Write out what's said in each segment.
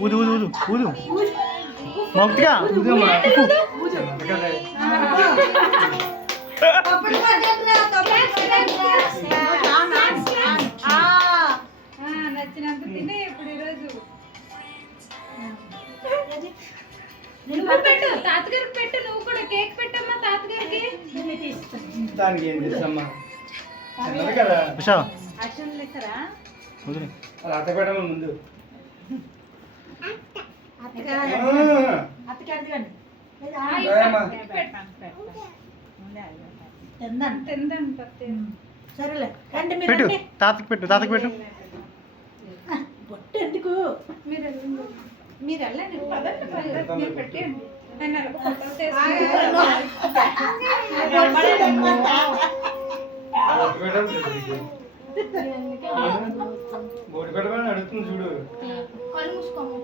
ఊదు ఊదు ఊదు ఊదు మౌక్తిగా నచ్చినంత తినే ఇప్పుడు ఈరోజు పెట్టు తాతగారికి పెట్టు నువ్వు కూడా కేక్ పెట్టమ్మా తాతగారికి దానికి ఏం చేస్తామ్మా అక్షంతలు ఇస్తారా అత్త పెట్టమా ముందు పెట్టు తాతకి పెట్టు తాతకి పెట్టు బొట్టు ఎందుకు మీరు వెళ్ళండి మీరు పెట్టండి బోటి పెట్టమని అడుగుతుంది చూడు కళ్ళు మూసుకోము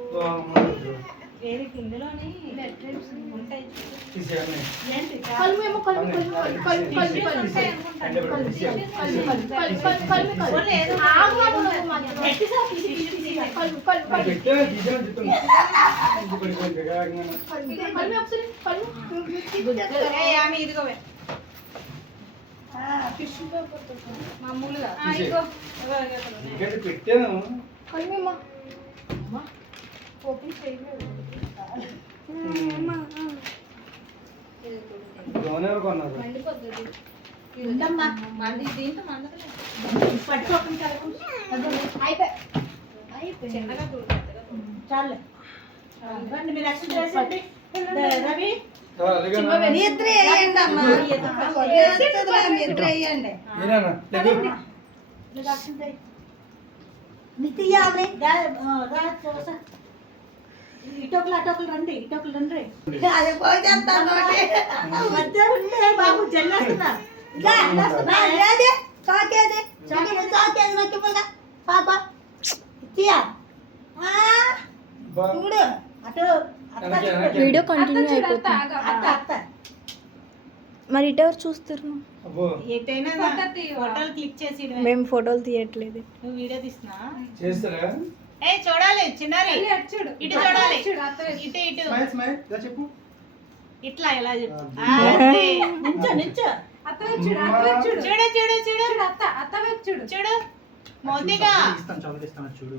ఇందులోనే ఉంటాయి మామూలుగా పెట్టాను ఓపెన్ చేయలేదు చాలు మీరు రవి ఇటోకులు అటోకులు రండి ఇటోకులు రండి బాబు జల్లేస్తున్నా పాప చూడు అటు వీడియో కంటిన్యూ అయిపోతుంది మరి ఇటు ఎవరు చూస్తారు ఎటైనా ఫోటోలు క్లిక్ చేసి మేము ఫోటోలు తీయట్లేదు నువ్వు వీడియో తీస్తున్నా చేస్తారా చూడాలి చిన్నారి చూడు ఇటు చూడాలి ఇటు ఇటు చెప్పు ఇట్లా ఎలా చెప్పు నించో చూడు చూడు చూడు అత్త వైపు చూడు చూడు మోతిగా చూడు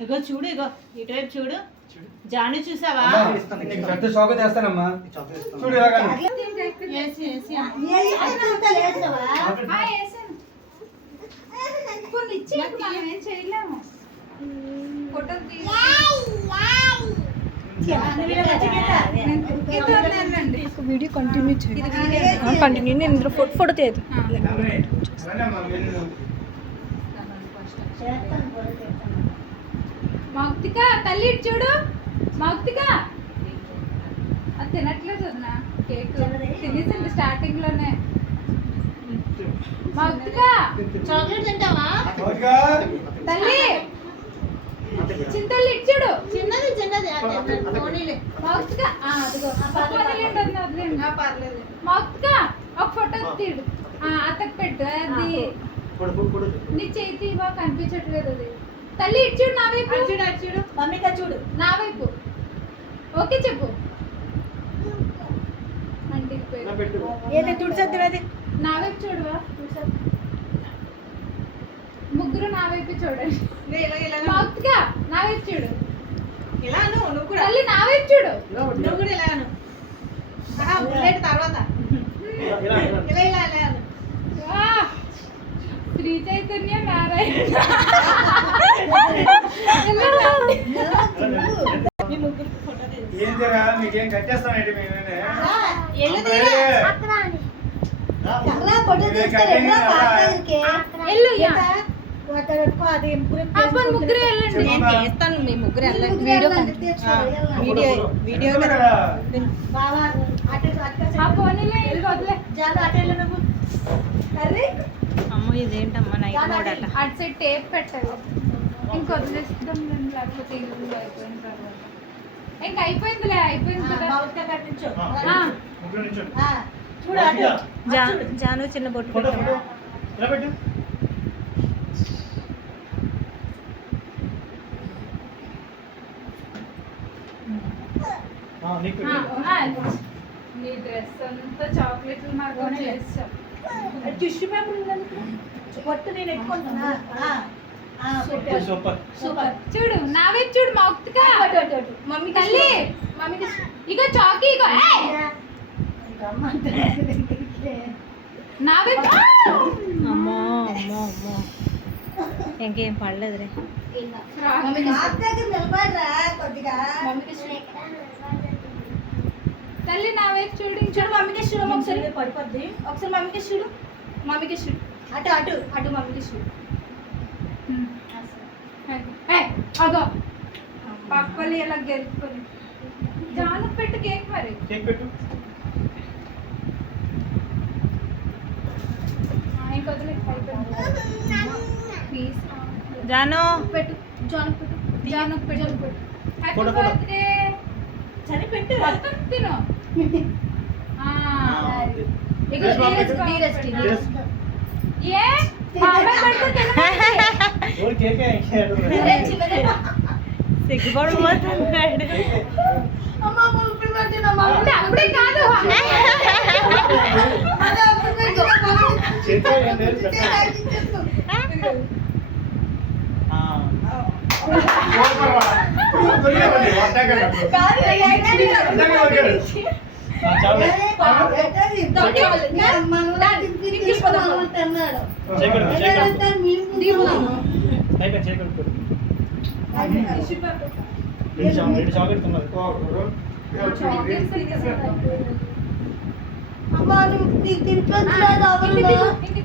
ఇగో చూడు ఇగో ఇటువైపు చూడు జాను చూసావా పెద్ద షాక్ చేస్తానమ్మా చూడు వీడియో కంటిన్యూ చేయాలి కంటిన్యూ నేను ఇందులో ఫోటో తీయదు మౌక్తిక తల్లి ఇటు చూడు మౌక్తిక అది తినట్లేదు వదినా కేక్ తినేసింది స్టార్టింగ్ లోనే మౌక్తిక చాక్లెట్ తింటావా తల్లి చింతల్లి ఇటు చూడు చిన్నది చిన్నది మౌక్తిక అదిగో పర్లేదు మౌక్తిక ఒక ఫోటో తీడు అత్తకు పెట్టు అది నీ చేతి బాగా కనిపించట్లేదు అది తల్లి ఇటు చూడు నా వైపు చూడు అటు చూడు మమ్మీగా చూడు నా వైపు ఓకే చెప్పు ఏది తుడిసొద్దు అది నా వైపు చూడువా ముగ్గురు నా వైపు చూడండి మౌత్గా నా వైపు చూడు ఇలా నువ్వు కూడా తల్లి నా వైపు చూడు నువ్వు కూడా ఇలా బుల్లెట్ తర్వాత ఇలా ఇలా ఇలా శ్రీ చైతన్య నారాయణ ఏంటిరా మీకేం కట్టేస్తానండి మేమేనే ముగ్గురు వెళ్ళండి నేను చేస్తాను మీ ముగ్గురు వెళ్ళండి వీడియో అమ్మ ఇదేంటమ్మా నైట్ మోడల్ అటు సైడ్ టేప్ పెట్టాలి ఇంకొదిలేస్తాం లేకపోతే అయిపోయిన తర్వాత ఇంకా అయిపోయిందిలే అయిపోయింది కదా నించోండి నించోండి చూడు అటు. జాను చిన్న బొట్టు ఫోటో పెట్టు. ఫోటో ఇలా పెట్టు నీకు పెట్టు. నీ డ్రెస్ అంతా చాక్లెట్లు మాకు చేస్తాం. టిష్యూ పేపర్ ఉండాలి. పొట్టు నేను ఎట్టుకుంటున్నా. Super super super. చూడు నా వైపు చూడు మౌత్గా. మమ్మీ తల్లి మమ్మీకి ఇగో చాకీ ఇగో ఏయ్! నా వైపు అమ్మో అమ్మో అమ్మో ఇంకేం పడలేదురే. మమ్మీకి నిలబడరా కొద్దిగా. తల్లి నా వైపు చూడు. చూడు మమ్మీకి చూడు ఒకసారి పడిపోద్ది. ఒకసారి మమ్మీకి చూడు. మమ్మీకి చూడు. అటు అటు అటు మమ్మీకి చూడు. ఏయ్, అగో పక్కలు ఇలా గెలుపుకొని జాను పెట్టు కేక్ మరి. కేక్ పెట్టు ఇంకొద్దులే ప్లీజ్ జాను పెట్టు జాను పెట్టు జాను పెట్టు హ్యాపీ ఫోటో, ఫోటో. బర్త్డే. సరే పెట్టు. మొత్తం తిను. ఇగో డ్రెస్ బాగా పెట్టు. ధీరజ్ కి. డ్రెస్. ఏ మా అమ్మాయి పెడితే తినమంది. ఓ కేకే సరే చిన్నదే. సిగ్గుపడిపోతున్నాడు. అమ్మ మమ్మీ పెట్టినా అంటే అప్పుడే కాదు అదే అప్పుడు పెట్టినా మమ్మీ. చేతిలో ఏం లేదు పెట్టు. సూపర్ వాడా. కొరికేమండి వడ్డాక పెట్టు. కాదు వడ్డాక కొరికాడు. చాలు చేయకూడదు చేయకూడదు అయిపోయింది చేయకూడదు రెండు చాక్లెట్ తిన్నారు అమ్మా నువ్వు తినిపించలేదు అవును.